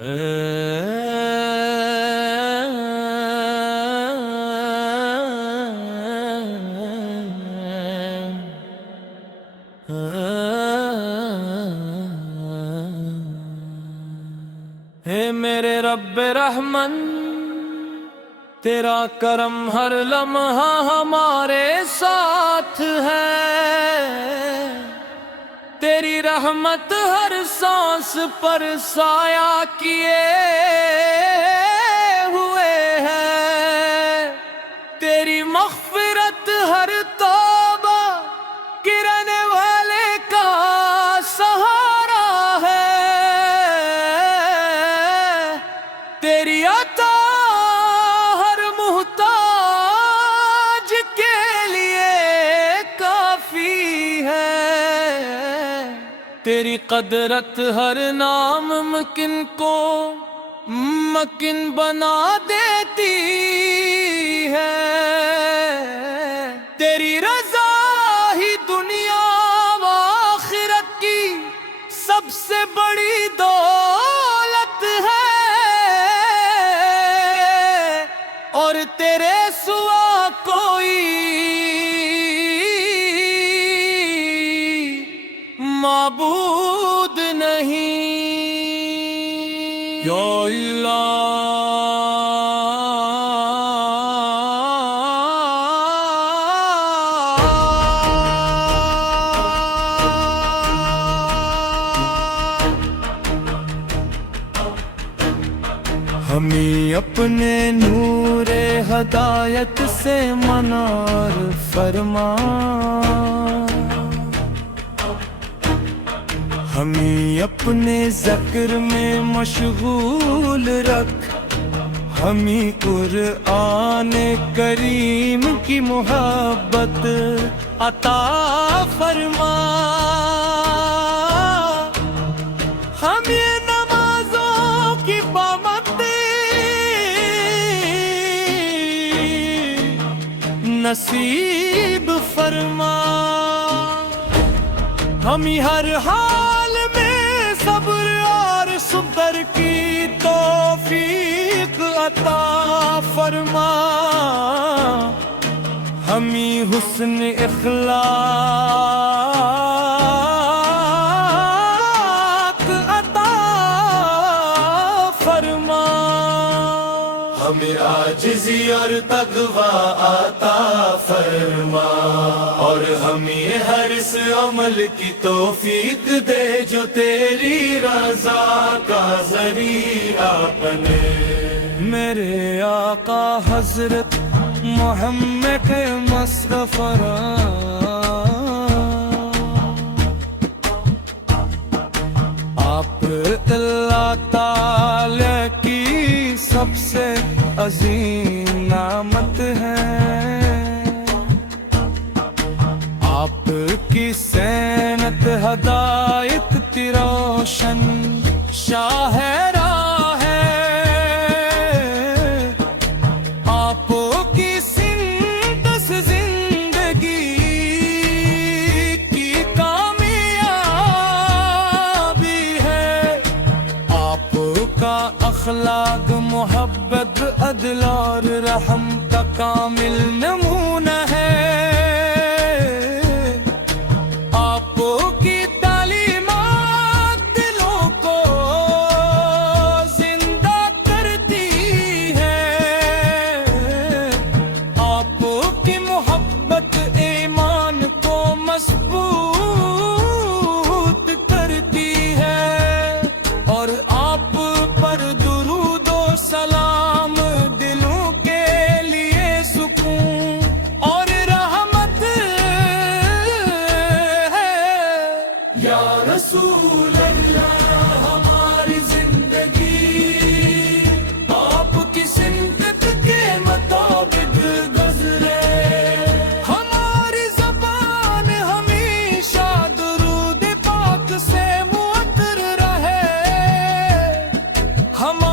اے میرے رب رحمن، تیرا کرم ہر لمحہ ہمارے ساتھ ہے، تیری رحمت ہر سانس پر سایہ کیے ہوئے ہے، تیری مغفرت ہر توبہ گرنے والے کا سہارا ہے، تیری عطا ہر محتاج کے لیے کافی ہے، تیری قدرت ہر ناممکن کو ممکن بنا دیتی ہے، تیری رضا ہی دنیا و آخرت کی سب سے بڑی دولت ہے، اور تیرے سوا کوئی معبود نہیں۔ یا الہ ہمیں اپنے نور ہدایت سے منار فرما، ہمیں اپنے ذکر میں مشغول رکھ، ہمیں قرآن کریم کی محبت عطا فرما، ہمیں نمازوں کی پابندی نصیب فرما، ہمیں ہر حال میں صبر اور صبر کی توفیق عطا فرما، ہمیں حسن اخلاق عطا فرما، ہمیں عاجزی اور تقویٰ عطا فرما، اور ہمیں ہر اس عمل کی توفیق دے جو تیری رضا کا ذریعہ بنے۔ میرے آقا حضرت محمد مصطفیٰ آپ اللہ تعالی کی سب سے عظیم نعمت ہے، آپ کی سینت ہدایت کی روشن شاہراہ ہے، آپ کی سمت سے زندگی کی کامیابی ہے، آپ کا اخلاق محبت عدل اور رحم کا کامل نمونہ ہے، رسول اللہ ہماری زندگی آپ کی سمت کے مطابق گزرے، ہماری زبان ہمیشہ درود پاک سے معطر رہے، ہماری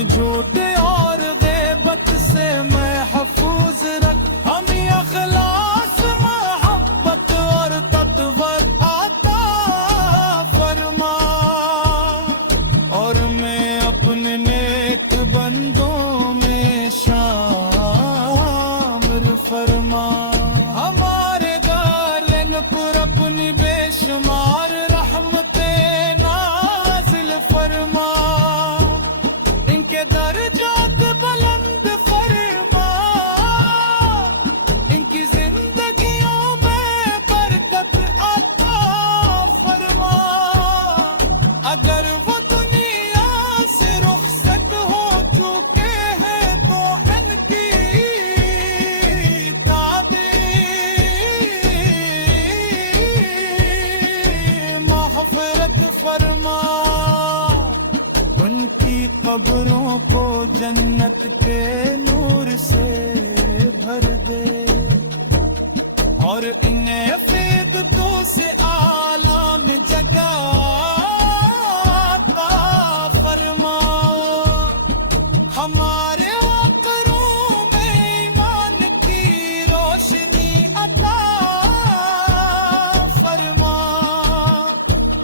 ہمیں جھوٹ اور غیبت سے محفوظ رکھ، ہمیں اخلاص محبت اور تقوی عطا فرما، اور میں اپنے نیک بندوں میں شامل فرما، ہمارے گالن پر اپنی بے شمار رحمتیں نازل فرما، ان کے درجات بلند فرما، ان کی زندگیوں میں برکت عطا فرما، اگر وہ دنیا سے رخصت ہو چکے ہیں تو ان کی مغفرت فرما، ان کی قبروں کو جنت کے نور سے بھر دے، اور انہیں فیضتوں سے اعلیٰ میں جگہ عطا فرما، ہمارے عقروں میں ایمان کی روشنی عطا فرما،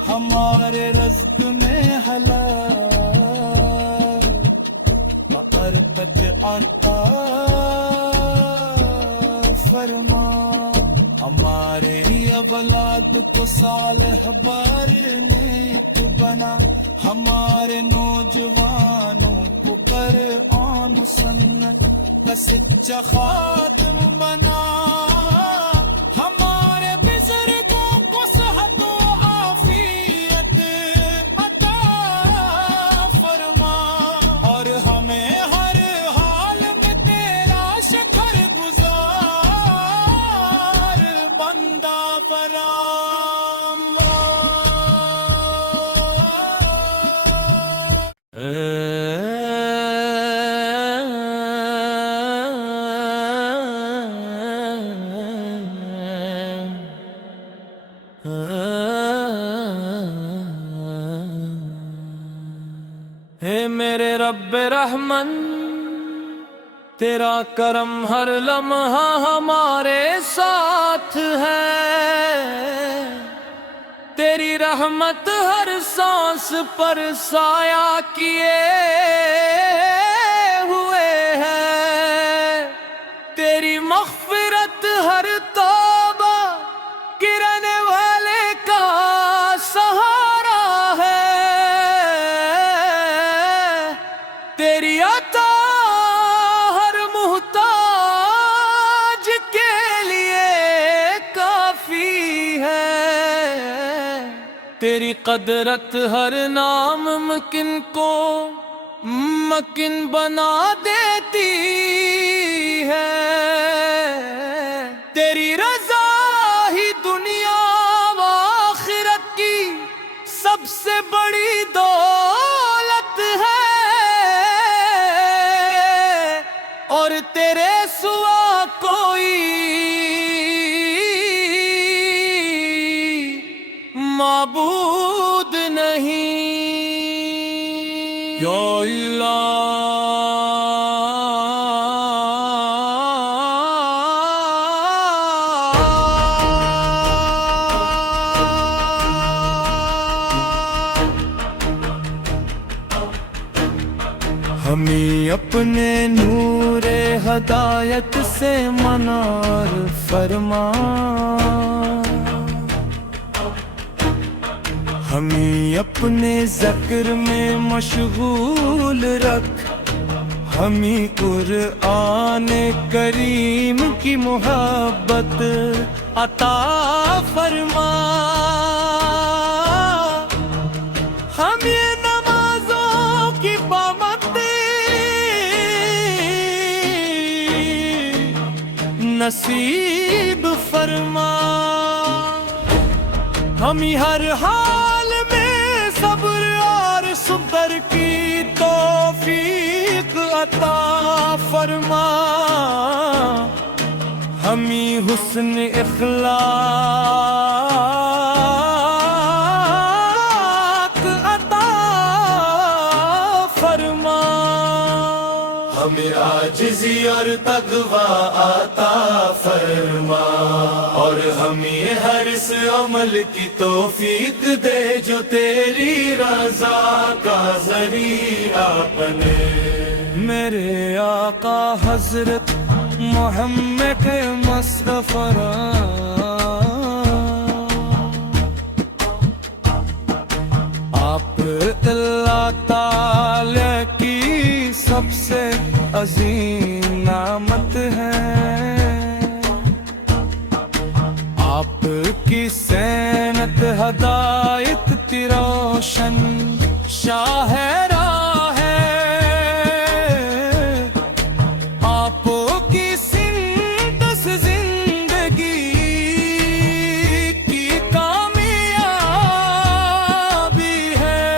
ہمارے رزق میں حلال برکت عطا فرما، ہمارے اولاد کو صالح بار نیک بنا، ہمارے نوجوانوں کو قرآن و سنت کا سچا خاتم بنا، ہمارے بزرگوں کو صحت و عافیت عطا فرما، اور ہمیں ہر حال میں تیرا شکر گزار بندہ اے میرے رب رحمن، تیرا کرم ہر لمحہ ہمارے ساتھ ہے، تیری رحمت ہر سانس پر سایہ کیے ہوئے ہے، تیری مغفرت ہر توبہ گرنے والے کا سہارا ہے، تیری عطا ہر محتاج کے لیے کافی ہے، تیری قدرت ہر ناممکن کو ممکن بنا دیتی ہے، تیری رضا ہی دنیا و آخرت کی سب سے بڑی دولت ہے، اور تیرے سوا کوئی معبود نہیں، یا ہمیں اپنے نور ہدایت سے منار فرما، ہمیں اپنے ذکر میں مشغول رکھ، ہمیں قرآن کریم کی محبت عطا فرما، ہمیں نمازوں کی پابندی نصیب فرما، ہمیں ہر حال میں صبر اور صبر کی توفیق عطا فرما، ہمیں حسن اخلاق عطا فرما، ہمیں عاجزی اور تقویٰ عطا فرما، اور ہمیں ہر اس عمل کی توفیق دے جو تیری رضا کا ذریعہ بنے۔ میرے آقا حضرت محمد مصطفیٰ آپ اللہ تعالی کی سب سے عظیم نعمت ہے، آپ کی سینت ہدایت روشن شاہراہ ہے، آپ کی سنت زندگی کی کامیابی ہے،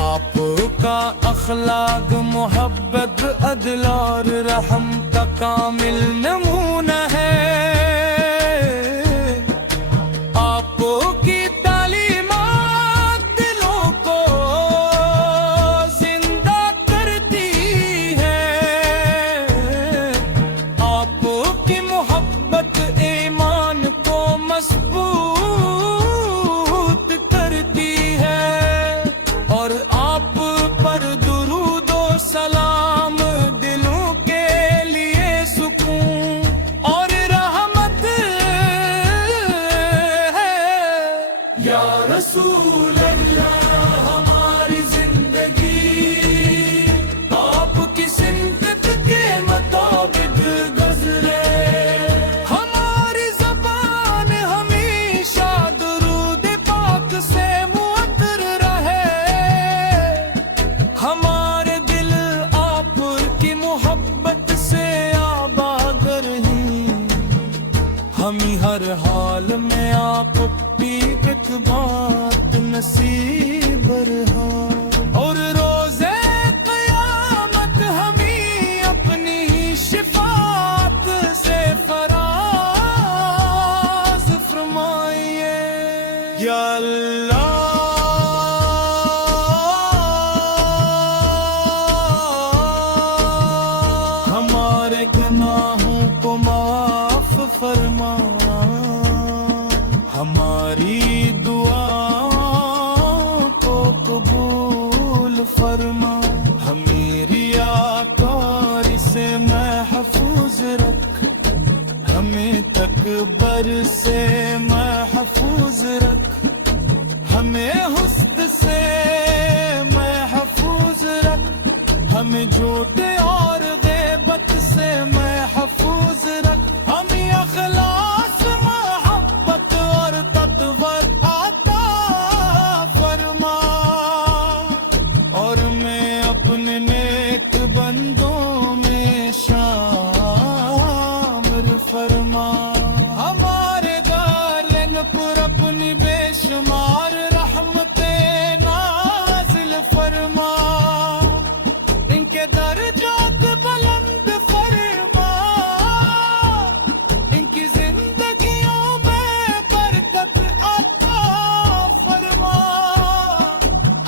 آپ کا اخلاق محبت عدل اور رحم کا کامل نمونہ ہے، آپ کی تعلیمات دلوں کو زندہ کرتی ہے، آپ کی محبت ایمان کو مضبوط کرتی ہے، اور آپ پر درود و سلام دلوں کے لیے سکون اور رحمت ہے۔ یا رسول اللہ ہماری زندگی آپ کی سنت کے مطابق گزرے، ہماری زبان ہمیشہ درود پاک سے معطر رہے، ہمارے دل آپ کی محبت سے آباد رہیں، ہمیں ہر حال میں آپ کی ایک بات نصیب رہا، اور روزے قیامت ہمیں اپنی شفاعت سے فراز فرمائیے۔ یا اللہ ہمارے گناہوں کو معاف فرما، ہماری دعا کو قبول فرما، ہمیں ریاکاری سے محفوظ رکھ، ہمیں تکبر سے محفوظ رکھ، ہمیں حسد سے محفوظ رکھ، ہمیں جھوٹے اور غیبت سے محفوظ رکھ، ہمیں اخلاص محبت اور تقویٰ عطا فرما، اور میں اپنے نیک بندوں میں شامل فرما، ہمارے گالن پر اپنی بے شمار رحمتیں نازل فرما، ان کے درجات بلند فرما، ان کی زندگیوں میں برکت عطا فرما،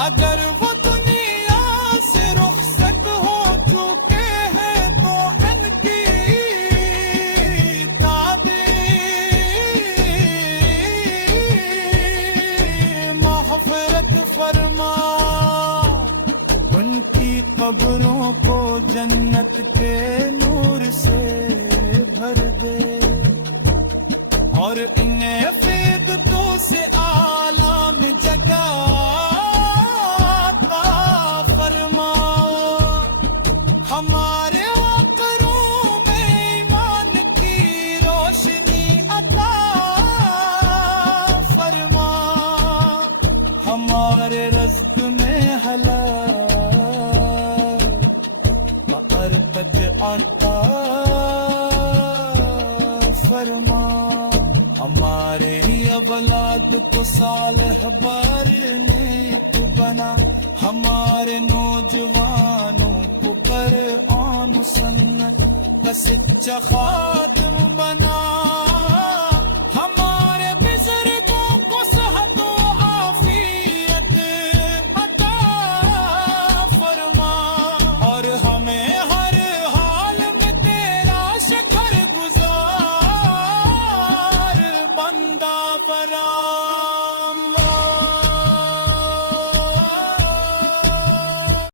اگر وہ دنیا سے رخصت ہو چکے ہیں تو ان کی تعدیم مغفرت فرما، ان کی قبروں کو جنت کے نور سے بھر دے، اور انہیں فیضتوں سے عالم جگہ عطا فرما، ہمارے عقلوں میں ایمان کی روشنی عطا فرما، ہمارے رزق میں حلال برکت عطا فرما، ہمارے اولاد کو صالح بار نیک بنا، ہمارے نوجوانوں کو قرآن و سنت کا سچا خادم بنا۔